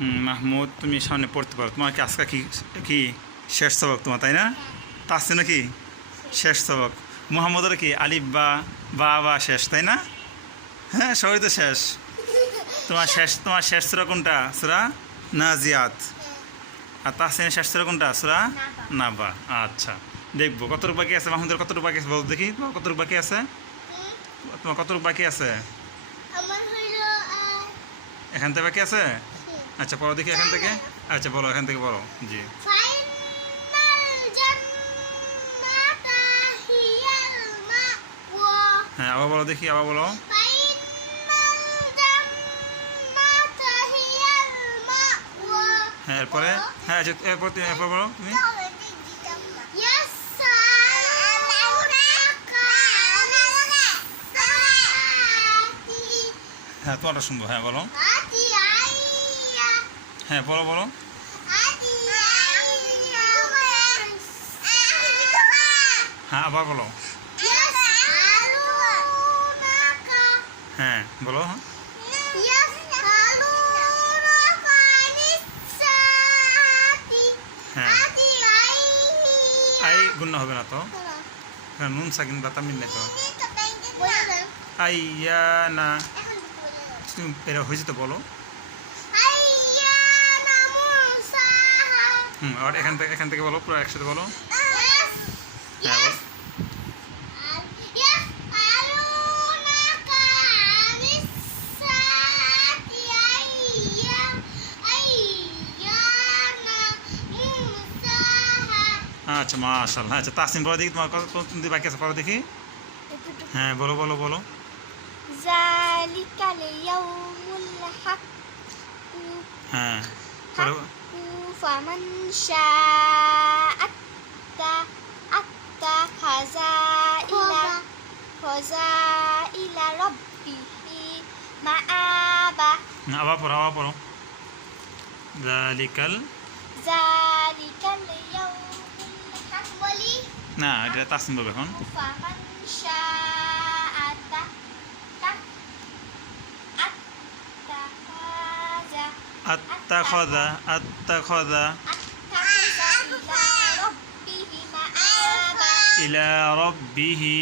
মাহমুদ তুমি সামনে পড়তে পারো, তোমার কি আজকে কি শেষ সবক তোমার, তাই না? তা আসছে নাকি শেষ সবক? মুহাম্মদের কি আলিফ বা শেষ, তাই না? হ্যাঁ, সবই তো শেষ। তোমার শেষ সূরা কোনটা? সূরা নাজিয়াত। আর তাহসিনের শেষ সূরা কোনটা? সূরা নাবা। আচ্ছা, দেখবো কতটুকু বাকি আছে মাহমুদের, কতটুকু বাকি আছে বলো দেখি। তোমার কতটুকু বাকি আছে? তোমার কতটুকু বাকি আছে? এখান থেকে বাকি আছে? আচ্ছা, পড়ো দেখি এখান থেকে। আচ্ছা, বলো এখান থেকে বলো। জি, হ্যাঁ, আবার বলো দেখি, আবার বলো। হ্যাঁ, এরপরে, হ্যাঁ, আচ্ছা, এরপর বলো তুমি। হ্যাঁ, তোমারটা শুনবো। হ্যাঁ, বলো। হ্যাঁ, বলো। হ্যাঁ, আবার বলো। হ্যাঁ, বলো। হ্যাঁ, আই গুণ হবে না তো, হ্যাঁ, নুন সাকিন বা তামিল নেই তো। আইয়া না, তুমি এটা হয়েছে তো, বলো। আর এখান থেকে বলো, পুরো একসাথে বলো। হ্যাঁ, বলো। আচ্ছা, মাশাআল্লাহ। আচ্ছা, তাসনিম বলো দেখি, তোমার কোন বাকি আছে, পড়ো দেখি। হ্যাঁ, বলো। যালিকাল ইয়াউমুল হাক্কু হ্যাঁ, ফামান শাআ আত্তাখাযা ইলা রাব্বিহি মাআবা। আবার পড়ো। যালিকাল ইয়াউমুল হাক্কু না, এটা তাসনিম বলবে এখন। ফামান শাআ আত্তাখাযা ইলা রাব্বিহি।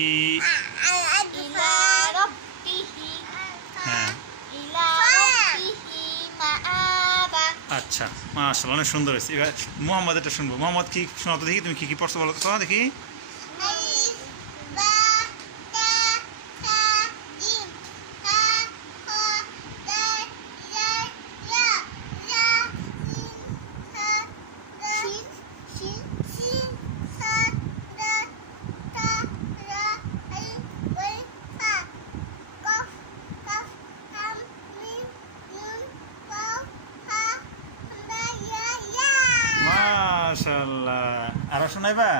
হ্যাঁ, আচ্ছা, মাশাআল্লাহ, অনেক সুন্দর হয়েছে। এবার মুহাম্মদ এটা শুনবো। মুহাম্মদ কি শোনাতো দেখি, তুমি কি পড়ছো বলো তো দেখি। মাশাআল্লাহ, আরো শোনাইবা?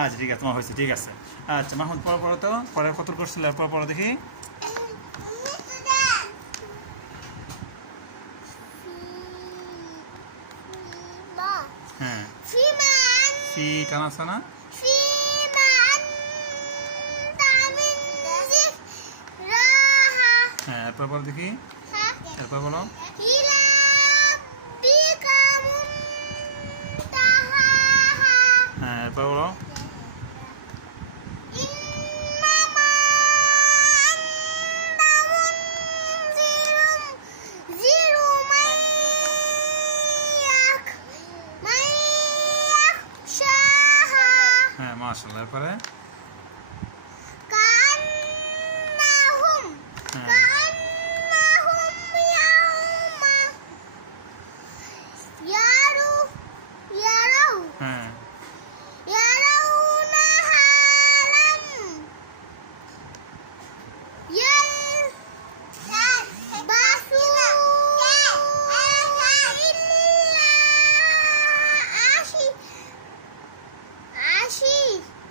আচ্ছা, ঠিক আছে, তোমার হয়েছে, ঠিক আছে। আচ্ছা, মাহমুদ পড়ো তো, পরে কত করছিল, এরপর পড়ো দেখি। হ্যাঁ, ফি কান আছে না? হ্যাঁ, এরপর পড়ো দেখি। এরপর বলো। হ্যাঁ, এরপর বলো। হ্যাঁ, মাশাআল্লাহ, এরপরে। হ্যাঁ,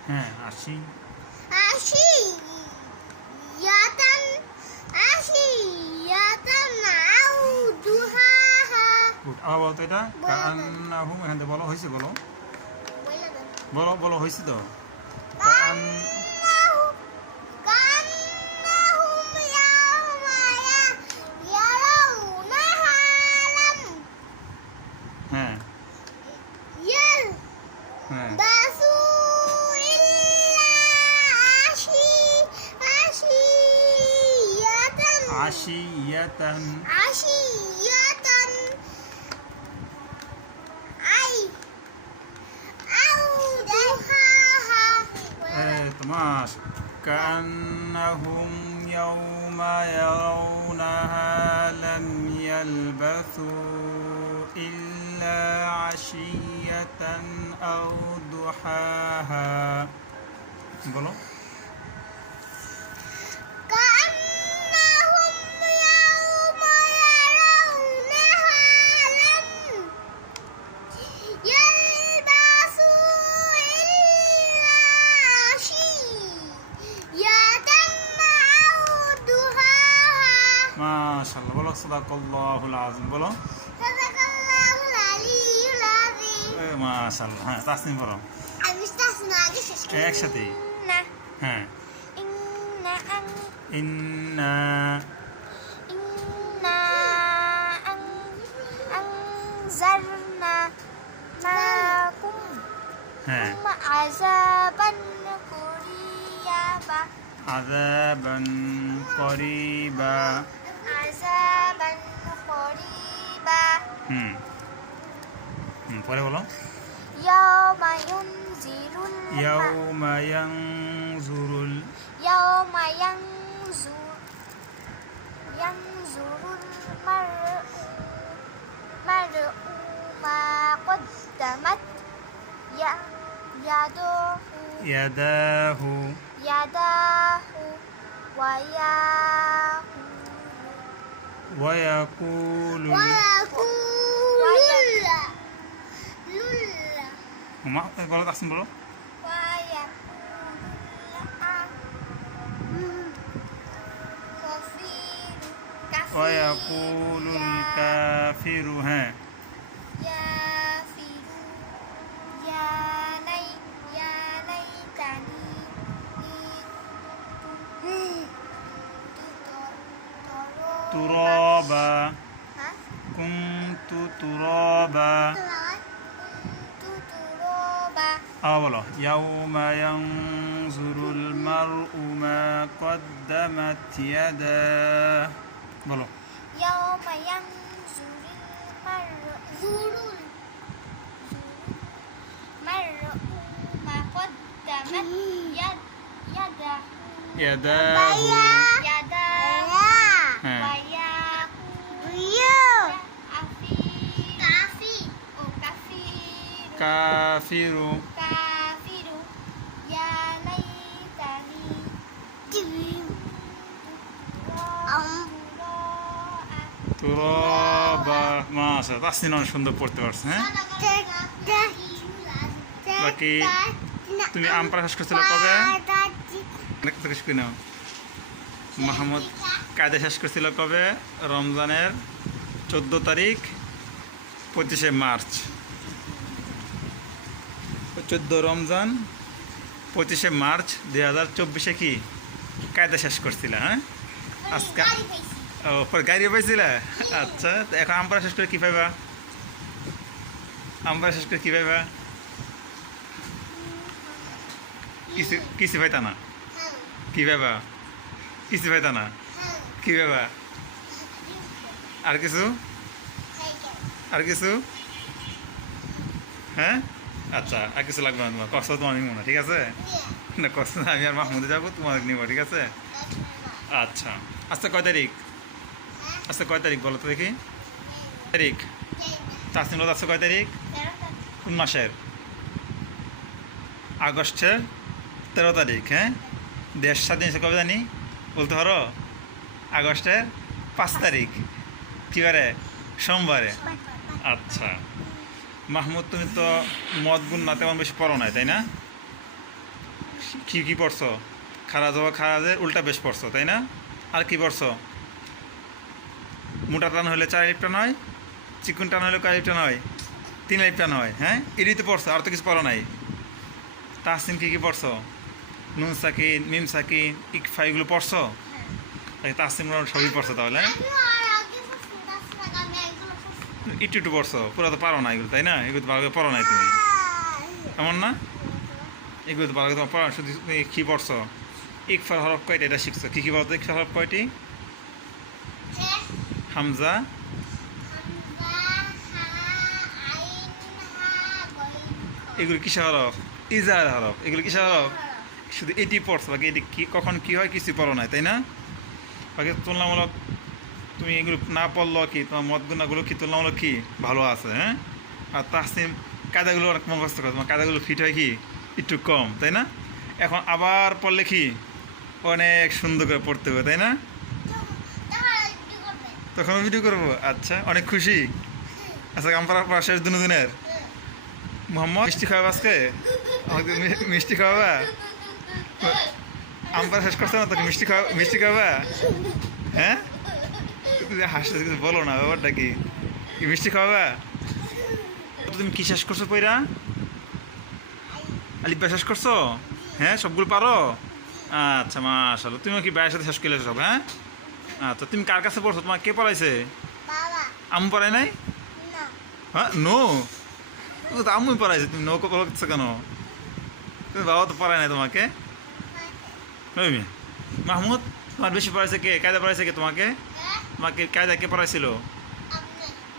হ্যাঁ, আসি। আবার বলো তো এটা। কান্নাহুম, এখান থেকে বলো, হয়েছে বলো। বলো হয়েছে তো। হ্যাঁ ইয়াল হ্যাঁ বাসু ইল্লা আশিয়াতান আশিয়াতান আশিয়াতান আই আউ দুহাহা তোমার كأنهم يوم يرونها لم يلبثوا إلا عشية أو ضحاها বলো كأنهم يوم يرونها لم يلبثوا إلا عشية أو ضحاها মাশাআল্লাহ বলো সাদাকাল্লাহুল আযীম বলো صدق الله العلي العظيم মাশাআল্লাহ হ্যাঁ তাসনিম বলো আমি মুস্তাহসিনা আগে শেষ করি একসাথে না হ্যাঁ ইন্না ইন্না إنا أنذرنا معكم হ্যাঁ عذابا قريبا আযাবান করিবা عذابا قريبا পরে বলো يوم ينذر ইয়াউমা ইয়ানজুরুল يوم ينظر المرء ما قدمت ইয়াদাহু يداه ওয়ায়াকুলু বলো তাসনিম বলো ওয়ায়াকুলুল কাফিরু হ্যাঁ তুরাবা কুনতু তুরাবা বলো ইয়াউমা ইয়ানজুরুল মারউ মা কদ্দামাত ইয়াদাহ বলো يوم ينظر المرء ما قدمت يده ইয়াদাহু হ্যাঁ কাফিরু তুরাবা মাশাআল্লাহ তাসনিম অনেক সুন্দর পড়তে পারছো হ্যাঁ বাকি তুমি আম পড়া শেষ করছিলে কবে শেষ করে নাও মাহমুদ কায়দা শেষ করছিল কবে রমজানের 14 তারিখ 25শে মার্চ 14 রমজান 25শে মার্চ 2024 কি কায়দা শেষ করছিল হ্যাঁ আজকে পরে গাড়ি পাইছিলে আচ্ছা তো এখন আম পড়া শেষ করে কী পাইবা আম পড়া শেষ করে কী পাইবা কিছু পাইতা না কী পাইবা কিছু পাইতা না কী পাইবা আর কিছু হ্যাঁ আচ্ছা আর কিছু লাগবে না তোমার কষ্ট তোমার নিব না ঠিক আছে না কষ্ট আমি আর মাহমুদে যাবো তোমার নিব ঠিক আছে আচ্ছা আজকে কয় তারিখ কয় তারিখ বলো তো দেখি তারিখ তাসনিম রোদ আজকে কয় তারিখ কোন মাসের আগস্টের 13 তারিখ হ্যাঁ দেশ স্বাধীন হয়েছে কবে জানি বলতে পারো আগস্টের 5 তারিখ কিবারে সোমবারে আচ্ছা মাহমুদ তুমি তো মদ গুণ না তেমন বেশি পড়ো নাই তাই না কি পড়ছো খারাজ খারাজের উল্টা বেশ পড়ছো তাই না আর কি পড়ছো মোটা টান হলে 4 লিপ টান হয় চিকুন টান হলে কয় লিপ টান হয় 3 লিপ টান হয় হ্যাঁ এটাই তো পড়ছো আর তো কিছু পড়ো নাই তাহসিন কি পড়ছো নুন সাকিন মিম সাকিন ইকফা এগুলো পড়ছো তাহসিন সবই পড়ছো তাহলে একটু একটু পড়ছো, পুরো তো পারো না এগুলো, তাই না? এগুলো তো ভালো করে পড়ো নাই তুমি, এমন না? এগুলো তো ভালো করে তোমার পড়ো না, শুধু তুমি কী পড়ছো? ইকফার হরফ কয়টা এটা শিখছো? কী কী বলতো ইকফার হরফ কয়টি? হামজা, এগুলো কিসের হরফ? ইজার হরফ। এগুলো কিসের হরফ? শুধু এটি পড়ছো, বাকি এটি কি কখন কী হয় কিছু পড়ো নাই, তাই না? বাকি তুলনামূলক তুমি এগুলো না পড়লেও কি তোমার মতগুণাগুলো কি তুলনামূলক কি ভালো আছে, হ্যাঁ? আর তাহসিন কায়দাগুলো অনেক মুখস্থ করে, তোমার কায়দাগুলো ফিট হয় কি একটু কম, তাই না? এখন আবার পড়লে কি অনেক সুন্দর করে পড়তে হবে, তাই না? তখন ভিডিও করবো, আচ্ছা অনেক খুশি। আচ্ছা আমরা শেষ দিনের মোহাম্মদ মিষ্টি খাওয়াবা আজকে? আমাকে মিষ্টি খাওয়াবা? আমরা শেষ করছে না তোকে মিষ্টি খাওয়াবা? হ্যাঁ হাসতে কিছু বলো না, ব্যাপারটা কি মিষ্টি খাওয়াবা? তুমি কি শেষ করছো পইরা? আলিফবা শেষ করছো? হ্যাঁ সবগুলো পারো? আচ্ছা মাশাআল্লাহ, তুমিও কি ভাইয়ের সাথে শেষ করলে সব? হ্যাঁ আচ্ছা, তুমি কার কাছে পড়ছো? তোমার কে পড়াইছে? আম্মু পড়াই নাই? হ্যাঁ নো, তো আম্মুই পড়াইছে, তুমি নৌকো পড়াচ্ছ কেন? তুমি বাবা তো পড়ায় নাই তোমাকে। মাহমুদ তোমার বেশি পড়াইছে কে? কায়দা পড়াইছে কে তোমাকে? তোমাকে কায়দা কে পড়াইছিল?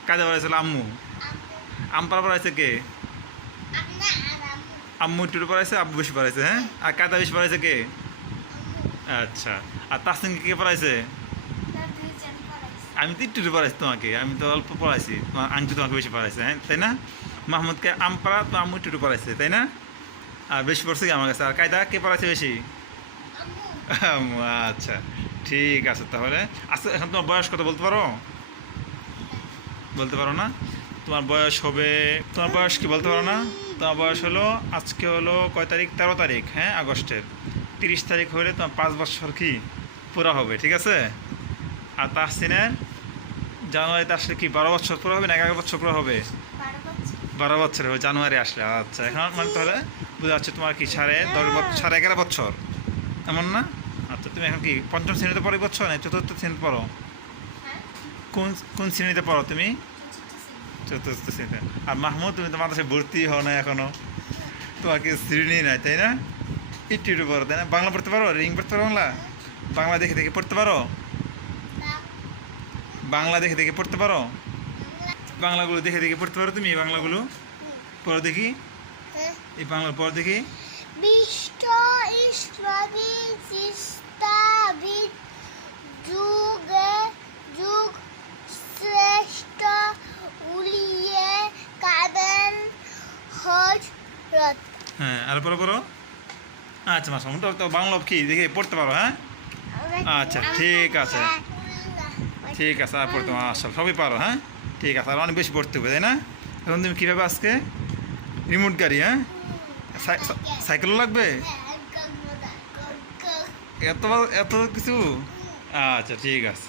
কায়দা পড়াইছিল আম্মু। আমপাড়া পড়াইছে কে? আম্মু একটু পড়াইছে, আব্বু বেশি পড়াইছে, হ্যাঁ? আর কায়দা বেশি পড়াইছে কে? আচ্ছা, আর তাসনিমকে কে পড়াইছে? আমি তো একটু পড়াইছি তোমাকে, আমি তো অল্প পড়াইছি, তোমার আংটি তোমাকে বেশি পড়াইছে, হ্যাঁ তাই না? মাহমুদকে আমপাড়া তো আম্মু একটু পড়াইছে, তাই না? আর বেশি পড়ছে কি আমার কাছে? আর কায়দা কে পড়াইছে বেশি? আম্মু। আচ্ছা ঠিক আছে তাহলে। আচ্ছা এখন তোমার বয়স কত বলতে পারো? বলতে পারো না? তোমার বয়স হবে, তোমার বয়স কি বলতে পারো না? তোমার বয়স হলো, আজকে হলো কয় তারিখ? 13 তারিখ, হ্যাঁ আগস্টের। 30 তারিখ হলে তোমার 5 বছর কি পুরা হবে, ঠিক আছে? আর তাহসিনের জানুয়ারিতে আসলে কি 12 বছর পুরো হবে না 11 বছর পুরো হবে? 12 বছর হবে জানুয়ারি আসলে। আচ্ছা এখন মানে তাহলে বোঝা যাচ্ছে তোমার কি 10.5 বছর, 11.5 বছর, এমন না? আচ্ছা তুমি এখন কি পঞ্চম শ্রেণীতে পড়ো বছর না চতুর্থ শ্রেণীতে পড়ো? কোন কোন শ্রেণীতে পড়ো তুমি? চতুর্থ শ্রেণীতে। আর মাহমুদ তুমি তো মাদ্রাসায় ভর্তি হও না এখনো, তোমাকে শ্রেণী নাই, তাই না? একটু একটু পড়ো, তাই না? বাংলা পড়তে পারো? রিং পড়তে পারো? বাংলা বাংলা দেখে দেখে পড়তে পারো? বাংলা দেখে দেখে পড়তে পারো? বাংলাগুলো দেখে দেখে পড়তে পারো তুমি? এই বাংলাগুলো পড়ো দেখি, এই বাংলা পড়ো দেখি। বিষ্ট ইসলামী যুগে যুগ শ্রেষ্ঠ উলিয়ে কাবেল হযরত। হ্যাঁ আর পড়ো পড়ো। আচ্ছা মাসা তো বাংলা কি দেখে পড়তে পারো? হ্যাঁ আচ্ছা ঠিক আছে, ঠিক আছে আর পড়তে আসো সবই পারো, হ্যাঁ ঠিক আছে। আর অনেক বেশি পড়তে হবে, তাই না? এখন তুমি কীভাবে আজকে রিমোট গাড়ি, হ্যাঁ সাইকেলও লাগবে? এত এত কিছু? আচ্ছা ঠিক আছে।